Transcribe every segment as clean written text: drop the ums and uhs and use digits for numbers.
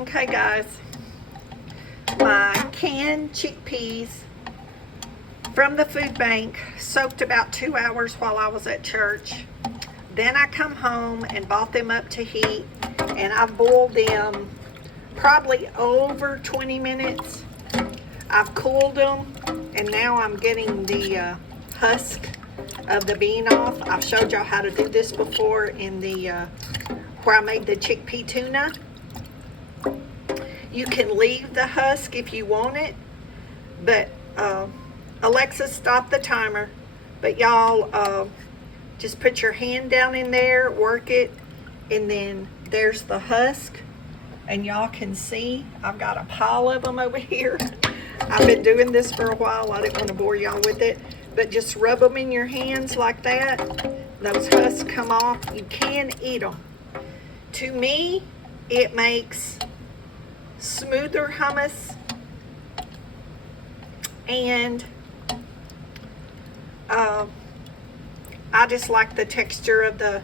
Okay guys, my canned chickpeas from the food bank soaked about 2 hours while I was at church. Then I come home and bought them up to heat, and I boiled them probably over 20 minutes. I've cooled them, and now I'm getting the husk of the bean off. I've showed y'all how to do this before in the where I made the chickpea tuna. You can leave the husk if you want it, but Alexa, stop the timer. But y'all just put your hand down in there, work it, and then there's the husk. And y'all can see I've got a pile of them over here. I've been doing this for a while. I didn't want to bore y'all with it, but just rub them in your hands like that. Those husks come off. You can eat them. To me, it makes smoother hummus, and I just like the texture of the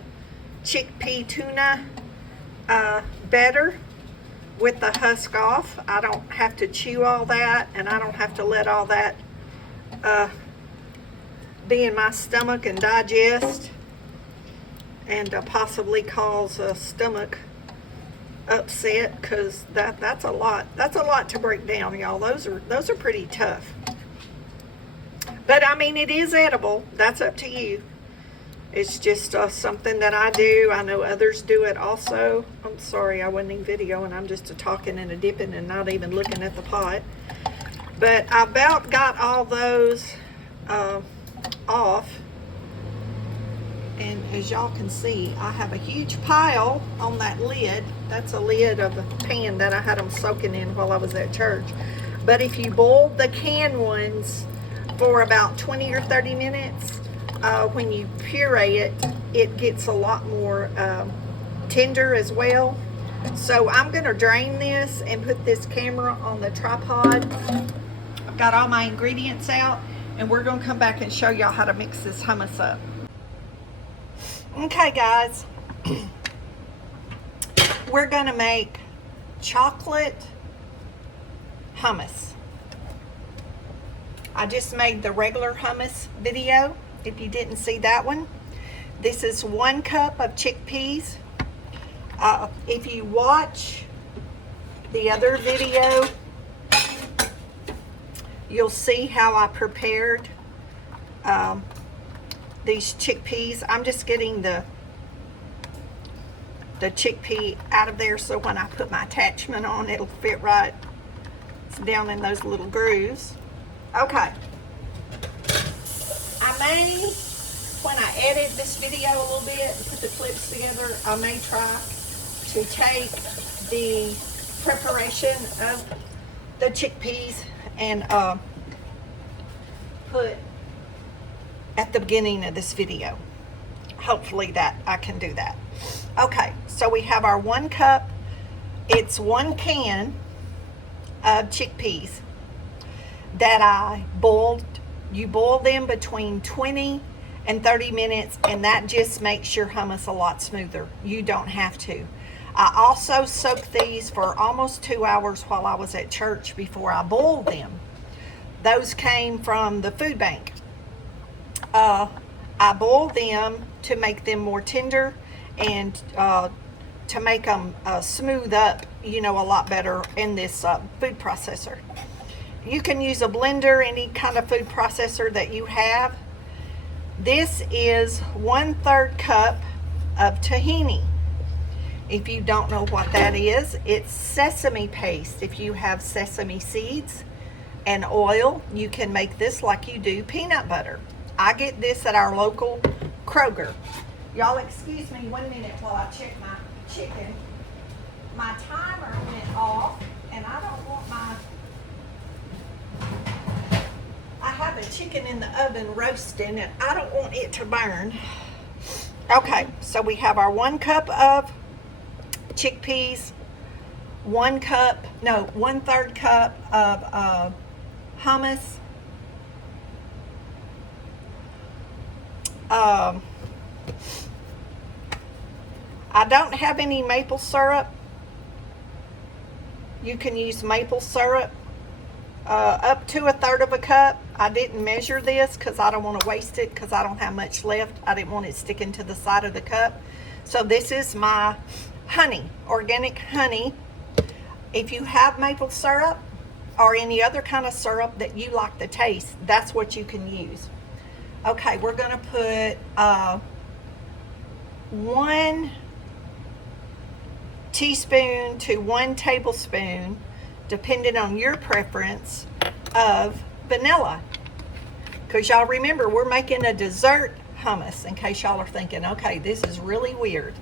chickpea tuna better with the husk off. I don't have to chew all that, and I don't have to let all that be in my stomach and digest and possibly cause a stomach upset, because that's a lot to break down, y'all. Those are pretty tough, but I mean, it is edible. That's up to you. It's just something that I do. I know others do it also. I'm sorry, I wasn't even videoing. I'm just talking and a dipping and not even looking at the pot. But I about got all those off. And as y'all can see, I have a huge pile on that lid. That's a lid of a pan that I had them soaking in while I was at church. But if you boil the canned ones for about 20 or 30 minutes, when you puree it, it gets a lot more tender as well. So I'm gonna drain this and put this camera on the tripod. I've got all my ingredients out, and we're gonna come back and show y'all how to mix this hummus up. Okay guys, we're gonna make chocolate hummus. I just made the regular hummus video, if you didn't see that one. This is 1 cup of chickpeas. If you watch the other video, you'll see how I prepared these chickpeas. I'm just getting the chickpea out of there, so when I put my attachment on, it'll fit right down in those little grooves. Okay. I may, when I edit this video a little bit and put the clips together, I may try to take the preparation of the chickpeas and put at the beginning of this video. Hopefully that I can do that. Okay, so we have our 1 cup. It's 1 can of chickpeas that I boiled. You boil them between 20 and 30 minutes, and that just makes your hummus a lot smoother. You don't have to. I also soaked these for almost 2 hours while I was at church before I boiled them. Those came from the food bank. I boiled them to make them more tender and to make them smooth up, you know, a lot better in this food processor. You can use a blender, any kind of food processor that you have. This is 1/3 cup of tahini. If you don't know what that is, it's sesame paste. If you have sesame seeds and oil, you can make this like you do peanut butter. I get this at our local Kroger. Y'all excuse me 1 minute while I check my chicken. My timer went off, and I don't want I have a chicken in the oven roasting, and I don't want it to burn. Okay, so we have our 1 cup of chickpeas, 1/3 cup of hummus. I don't have any maple syrup, You can use maple syrup, up to 1/3 of a cup. I didn't measure this because I don't want to waste it because I don't have much left. I didn't want it sticking to the side of the cup. So this is my honey, organic honey. If you have maple syrup or any other kind of syrup that you like the taste, that's what you can use. Okay, we're gonna put 1 teaspoon to 1 tablespoon, depending on your preference, of vanilla. Because y'all remember, we're making a dessert hummus, in case y'all are thinking, okay, this is really weird.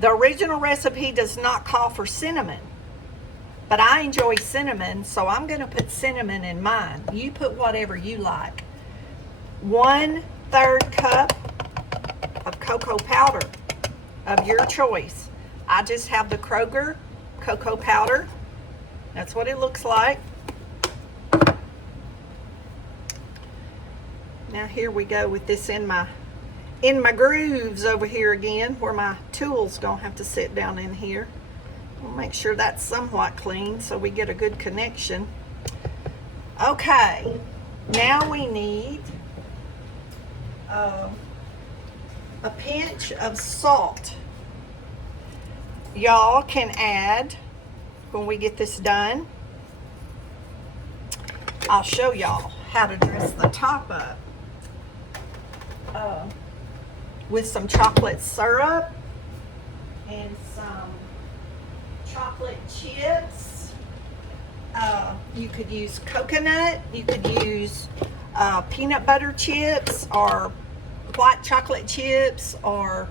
The original recipe does not call for cinnamon, but I enjoy cinnamon, so I'm going to put cinnamon in mine. You put whatever you like. 1/3 cup of cocoa powder of your choice. I just have the Kroger cocoa powder. That's what it looks like. Now here we go with this in my grooves over here again, where my tool's gonna have to sit down in here. We'll make sure that's somewhat clean so we get a good connection. Okay, now we need a pinch of salt. Y'all can add, when we get this done, I'll show y'all how to dress the top up with some chocolate syrup and some chocolate chips. You could use coconut, you could use peanut butter chips or white chocolate chips, or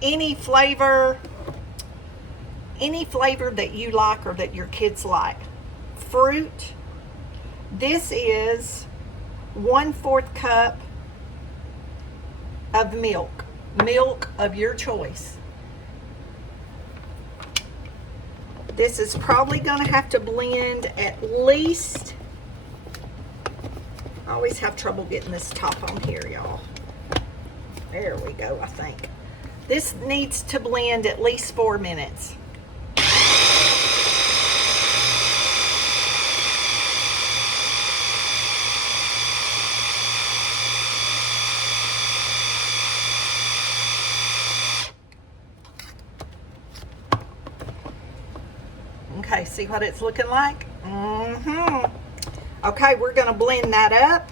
any flavor that you like or that your kids like. Fruit. This is 1/4 cup of milk of your choice. This is probably going to have to blend at least, I always have trouble getting this top on here, y'all. There we go, I think. This needs to blend at least 4 minutes. Okay, see what it's looking like? Okay, we're gonna blend that up,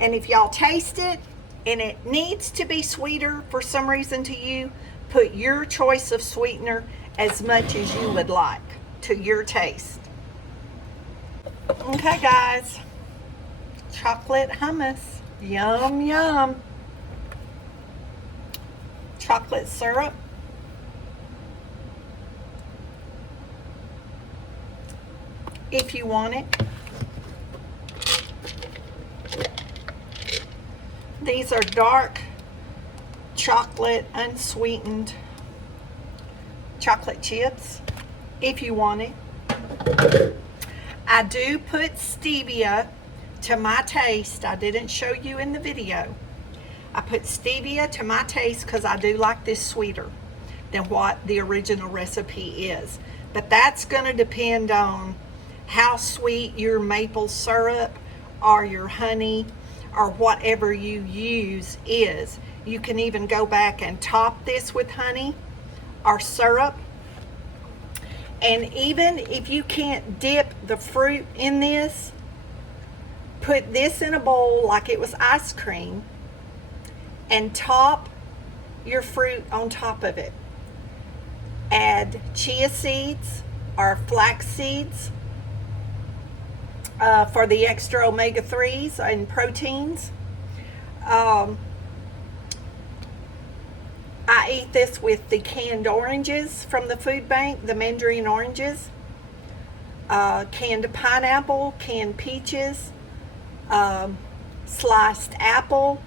and if y'all taste it and it needs to be sweeter for some reason to you, put your choice of sweetener as much as you would like to your taste. Okay guys, chocolate hummus, yum yum. Chocolate syrup. If you want it. These are dark chocolate unsweetened chocolate chips, if you want it. I do put stevia to my taste. I didn't show you in the video. I put stevia to my taste because I do like this sweeter than what the original recipe is. But that's going to depend on how sweet your maple syrup or your honey or whatever you use is. You can even go back and top this with honey or syrup. And even if you can't dip the fruit in this, put this in a bowl like it was ice cream and top your fruit on top of it. Add chia seeds or flax seeds for the extra omega-3s and proteins. I eat this with the canned oranges from the food bank, the mandarin oranges, canned pineapple, canned peaches, sliced apple,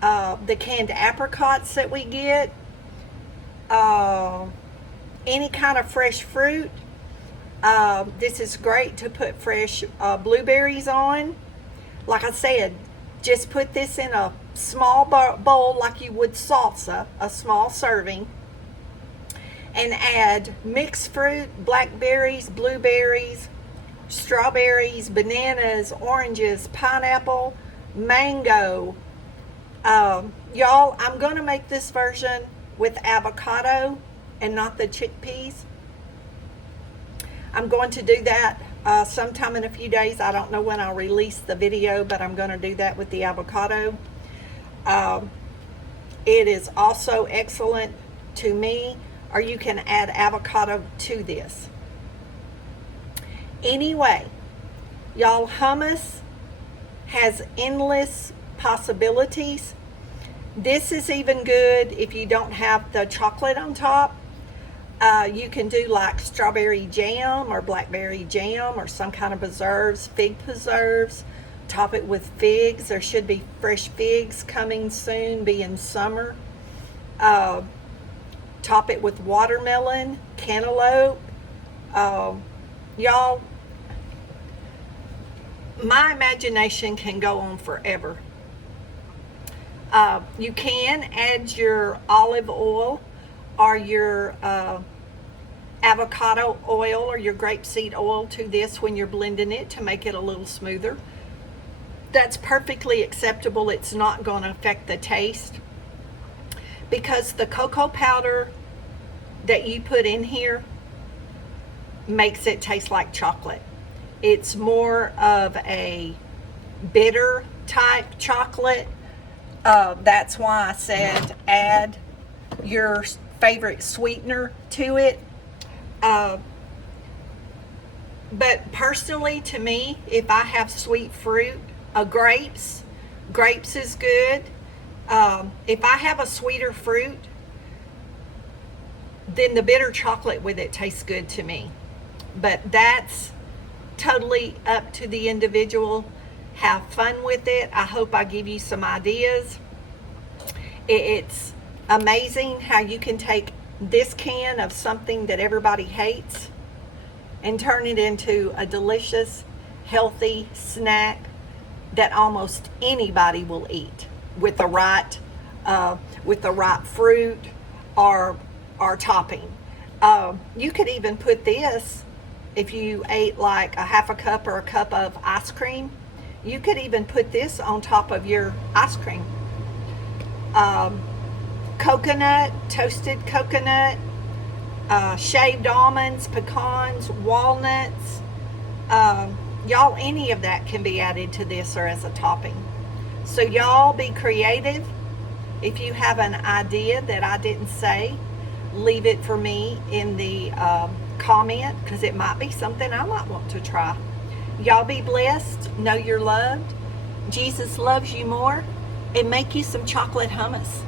the canned apricots that we get, any kind of fresh fruit. This is great to put fresh blueberries on. Like I said, just put this in a small bowl like you would salsa, a small serving. and add mixed fruit, blackberries, blueberries, strawberries, bananas, oranges, pineapple, mango. Y'all, I'm going to make this version with avocado and not the chickpeas. I'm going to do that sometime in a few days. I don't know when I'll release the video, but I'm going to do that with the avocado. It is also excellent to me, or you can add avocado to this. Anyway, y'all, hummus has endless possibilities. This is even good if you don't have the chocolate on top. You can do like strawberry jam or blackberry jam or some kind of preserves, fig preserves. Top it with figs. There should be fresh figs coming soon, being summer. Top it with watermelon, cantaloupe. Y'all, my imagination can go on forever. You can add your olive oil or your avocado oil or your grapeseed oil to this when you're blending it to make it a little smoother. That's perfectly acceptable. It's not going to affect the taste because the cocoa powder that you put in here makes it taste like chocolate. It's more of a bitter type chocolate. That's why I said add your favorite sweetener to it. But personally, to me, if I have sweet fruit, grapes is good. If I have a sweeter fruit, then the bitter chocolate with it tastes good to me. But that's totally up to the individual. Have fun with it. I hope I give you some ideas. It's amazing how you can take this can of something that everybody hates and turn it into a delicious, healthy snack that almost anybody will eat with the right fruit or topping. You could even put this, if you ate like a half a cup or a cup of ice cream, you could even put this on top of your ice cream. Coconut, toasted coconut, shaved almonds, pecans, walnuts. Y'all, any of that can be added to this or as a topping. So y'all be creative. If you have an idea that I didn't say, leave it for me in the comment, because it might be something I might want to try. Y'all be blessed. Know you're loved. Jesus loves you more. And make you some chocolate hummus.